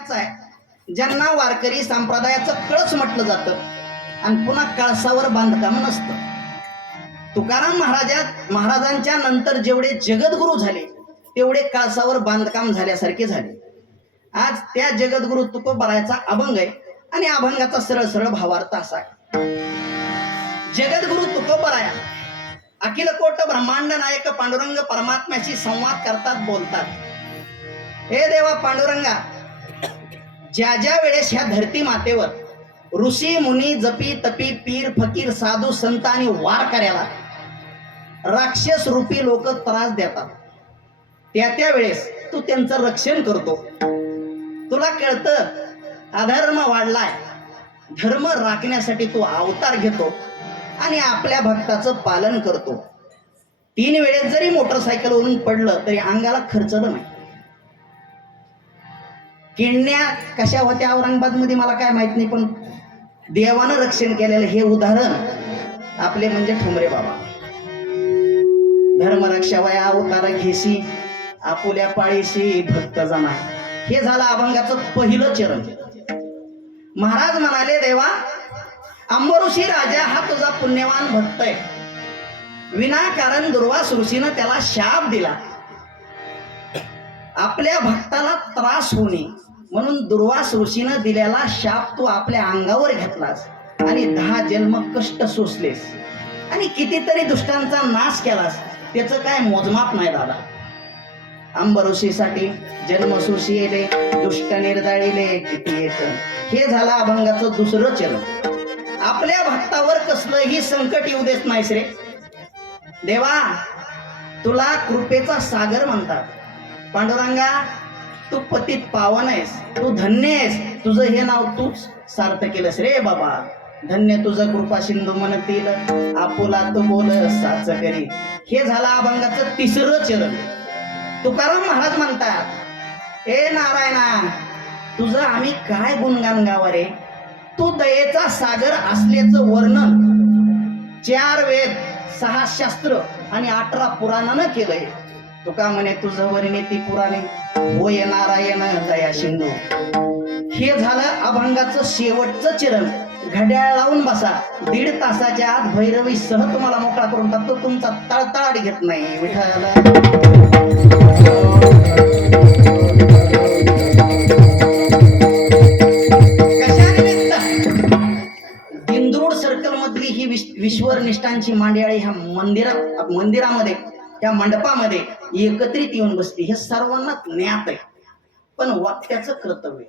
आहे ज्यांना वारकरी संप्रदायाचं कळस म्हटलं जातं आणि पुन्हा कळसावर बांधकाम नसतं. तुकाराम महाराजांच्या नंतर जेवढे जगद्गुरु झाले तेवढे कळसावर बांधकाम झाल्यासारखे झाले. आज त्या जगद्गुरु तुकोबारायचा अभंग आहे आणि अभंगाचा सरळ सरळ भावार्थ असा आहे. जगद्गुरु तुकोबाराया अखिल कोट ब्रह्मांड नायक पांडुरंग परमात्म्याशी संवाद करतात, बोलतात. हे देवा पांडुरंगा, ज्या ज्या वेळेस ह्या धरती मातेवर ऋषी मुनी जपी तपी पीर फकीर साधू संत आणि वार करायला राक्षस रूपी लोक त्रास देतात, त्या वेळेस तू त्यांचं रक्षण करतो. तुला कळतं अधर्म वाढलाय, धर्म राखण्यासाठी तू अवतार घेतो आणि आपल्या भक्ताचं पालन करतो. 3 वेळेस जरी मोटरसायकलवरून पडलं तरी अंगाला खर्चलं नाही. किडण्या कशा होत्या औरंगाबाद मध्ये मला काय माहित नाही, पण देवानं रक्षण केलेलं हे उदाहरण आपले म्हणजे ठोंबरे बाबा. धर्म रक्षावया अवतार घेशी आपुल्या पाळीशी भक्त जमा. हे झालं अभंगाचं पहिलं चरण. महाराज म्हणाले, देवा अंबऋषी राजा हा तुझा पुण्यवान भक्त आहे. विनाकारण दुर्वास ऋषीनं त्याला शाप दिला. आपल्या भक्ताला त्रास होणे म्हणून दुर्वास ऋषीनं दिलेला शाप तू आपल्या अंगावर घेतलास आणि 10 जन्म कष्ट सोसलेस आणि कितीतरी दुष्टांचा नाश केलास. त्याचं काय मोजमाप नाही दादा. अंबऋषीसाठी जन्म सोशिले दुष्ट निर्दाळीले किती येत. हे झालं अभंगाचं दुसरं चरण. आपल्या भक्तावर कसलंही संकट येऊ देत नाहीस रे देवा. तुला कृपेचा सागर म्हणतात. पांडुरंगा, तू पतित पावन आहेस, तू धन्य आहेस. तुझं हे नाव तूच सार्थ केलंस रे बाबा. धन्य तुझं कृपा सिंधू म्हणतील, आपुला तू बोल साच करी. हे झालं अभंगाचं तिसरं चरण. तुकाराम महाराज म्हणतात, ए नारायणा, तुझं आम्ही काय गुणगान गावा रे. तू दयेचा सागर असल्याचं वर्णन 4 वेद 6 शास्त्र आणि 18 पुराणानं केलंय. तुका म्हणे तुझं वर्णिती पुराणे होय नारायण दया सिंधू. हे झालं अभंगाचं शेवटचं चरण. घड्याळ लावून बसा, 1.5 तासाच्या आत भैरवी सह तुम्हाला मोकळा करून टाकतो. तुमचा तळतळाट घेत नाही विठ्ठल. दिंदूड सर्कल मधली ही विश्वर निष्ठांची मांडियाळी ह्या मंदिरामध्ये त्या मंडपामध्ये एकत्रित येऊन बसते. हे सर्वांना ज्ञात आहे, पण वाक्याचं कर्तव्य.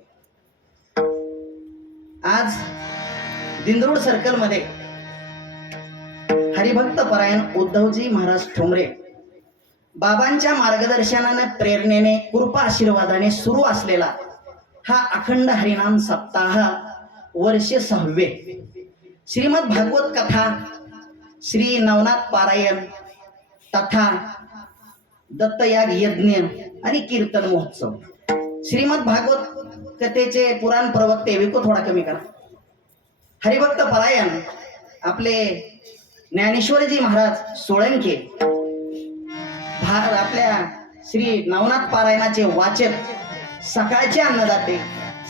आज दिंदूड सर्कल मध्ये हरिभक्त परायण उद्धवजी महाराज ठोंबरे बाबांच्या मार्गदर्शनाने प्रेरणेने कृपा आशीर्वादाने सुरू असलेला हा अखंड हरिनाम सप्ताह वर्ष 6वे श्रीमद भागवत कथा, श्री नवनाथ पारायण तथा दत्तयाग यज्ञ आणि कीर्तन महोत्सव. श्रीमद भागवत कथेचे पुराण प्रवक्ते विको थोडा कमी करा. हरिभक्त परायण आपले ज्ञानेश्वरजी महाराज सोळंके, आपल्या श्री नवनाथ पारायणाचे वाचक, सकाळचे अन्नदाते,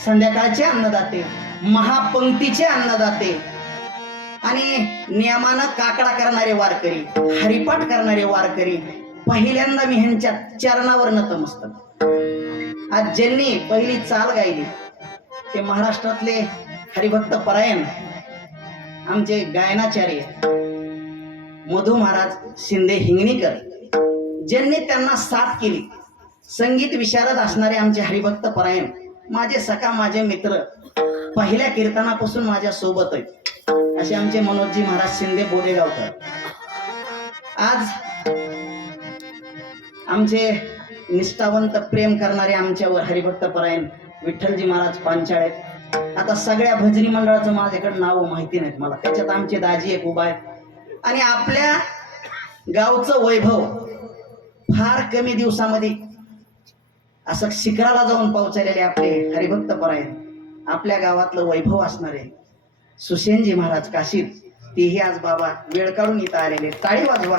संध्याकाळचे अन्नदाते, महापंक्तीचे अन्नदाते आणि नियमानं काकडा करणारे वारकरी, हरिपाठ करणारे वारकरी. पहिल्यांदा मी ह्यांच्या चरणावर नतमस्तक. आज ज्यांनी पहिली चाल गायली ते महाराष्ट्रातले हरिभक्त परायण आमचे गायनाचार्य मधु महाराज शिंदे हिंगणीकर, ज्यांनी त्यांना साथ केली. संगीत विशारद असणारे आमचे हरिभक्त परायण, माझे सखा, माझे मित्र, पहिल्या कीर्तनापासून माझ्या सोबत आहेत असे आमचे मनोजजी महाराज शिंदे बोदेगावकर. आज आमचे निष्ठावंत प्रेम करणारे आमच्यावर हरिभक्त परायण विठ्ठलजी महाराज पांचाळे. आता सगळ्या भजनी मंडळाचं माझ्याकडे नाव माहिती नाहीत मला, त्याच्यात आमचे दाजी एक उभा आहेत. आणि आपल्या गावचं वैभव फार कमी दिवसामध्ये असं शिखराला जाऊन पोहोचलेले आपले हरिभक्त परायण, आपल्या गावातलं वैभव असणारे सुसेनजी महाराज काशीद, तेही आज बाबा वेळ काढून इथं आलेले. टाळी वाजवा.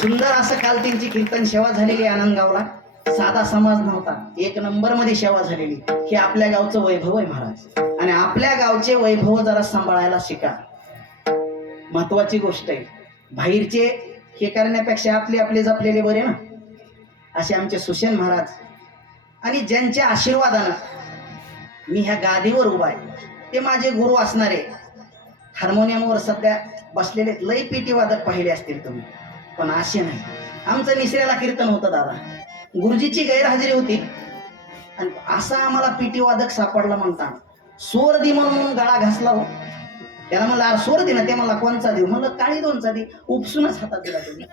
सुंदर असं काल त्यांची कीर्तन सेवा झालेली आनंद गावला. साधा समाज नव्हता, एक नंबर मध्ये सेवा झालेली. हे आपल्या गावचं वैभव आहे महाराज. आणि आपल्या गावचे वैभव जरा सांभाळायला शिका. महत्वाची गोष्ट आहे. बाहेरचे हे करण्यापेक्षा आपले आपले जपलेले बरे ना. असे आमचे सुशेन महाराज, आणि ज्यांच्या आशीर्वादानं मी ह्या गादीवर उभा आहे, ते माझे गुरु असणारे. हार्मोनियमवर सध्या बसलेले लई पेटी वादक पाहिले असतील तुम्ही, पण असे नाही. आमचं निसऱ्याला कीर्तन होतं दादा, गुरुजीची गैरहजेरी होती आणि असा आम्हाला पेटी वादक सापडला म्हणता. सोर दे म्हणून गळा घासला हो. त्याला म्हणलं अरे सोर दे ना. ते मला कोणचा देऊ? म्हणलं काळी दोनचा दे. उपसूनच हातात दिला तुम्ही.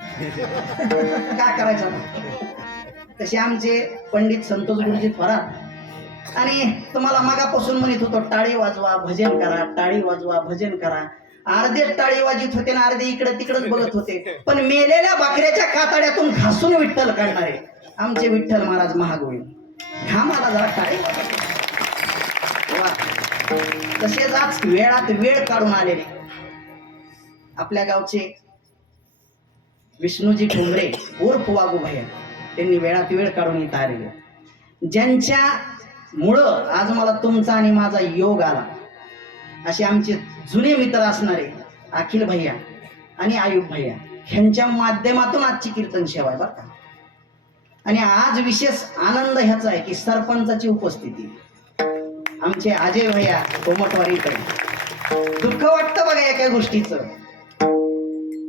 काय करायचं? तसे आमचे पंडित संतोष गुरुजी थोरात. आणि तुम्हाला मागापासून म्हणत होतो टाळी वाजवा भजन करा, टाळी वाजवा भजन करा. अर्धे टाळी वाजित होते ना अर्धे इकडे तिकडेच बघत होते. पण मेलेल्या बाकऱ्याच्या कातड्यातून घासून विठ्ठल काढणारे आमचे विठ्ठल महाराज महागोविंद. घ्या मला जरा टाळी. तसेच आज वेळात वेळ काढून आलेले आपल्या गावचे विष्णूजी ठोंबरे उर्फ वागू भैया, त्यांनी वेळात वेळ काढून इथं आलेले. ज्यांच्या मुळं आज मला तुमचा आणि माझा योग आला, असे आमचे जुने मित्र असणारे अखिल भैया आणि आयुब भैया, ह्यांच्या माध्यमातून आजची कीर्तन सेवा आहे बरं का. आणि आज विशेष आनंद ह्याचा आहे की सरपंचाची उपस्थिती. आमचे अजय भैया कोमटवारीकडे. दुःख वाटतं बघा एका गोष्टीचं.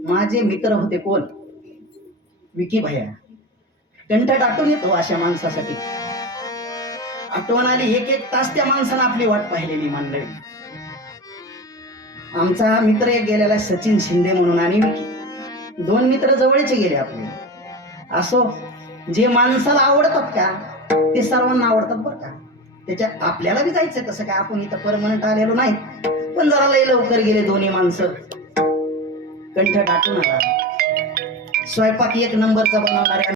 माझे मित्र होते कोण? विकी भैया. कंठ टाटून येतो अशा माणसासाठी. आठवण आली, एक एक तास त्या माणसानं आपली वाट पाहिलेली मंडळी. आमचा मित्र एक गेलेला सचिन शिंदे म्हणून आणि विकी, दोन मित्र जवळचे गेले आपले. असो, जे माणसाला आवडतात का ते सर्वांना आवडतात बरं का. त्याच्या आपल्याला बी जायचं तसं काय, आपण इथं परमनंट आलेलो नाही. पण जरा लई लवकर गेले दोन्ही माणसं. कंठ टाकून आला. स्वयंपाक एक नंबरचा बनवणारे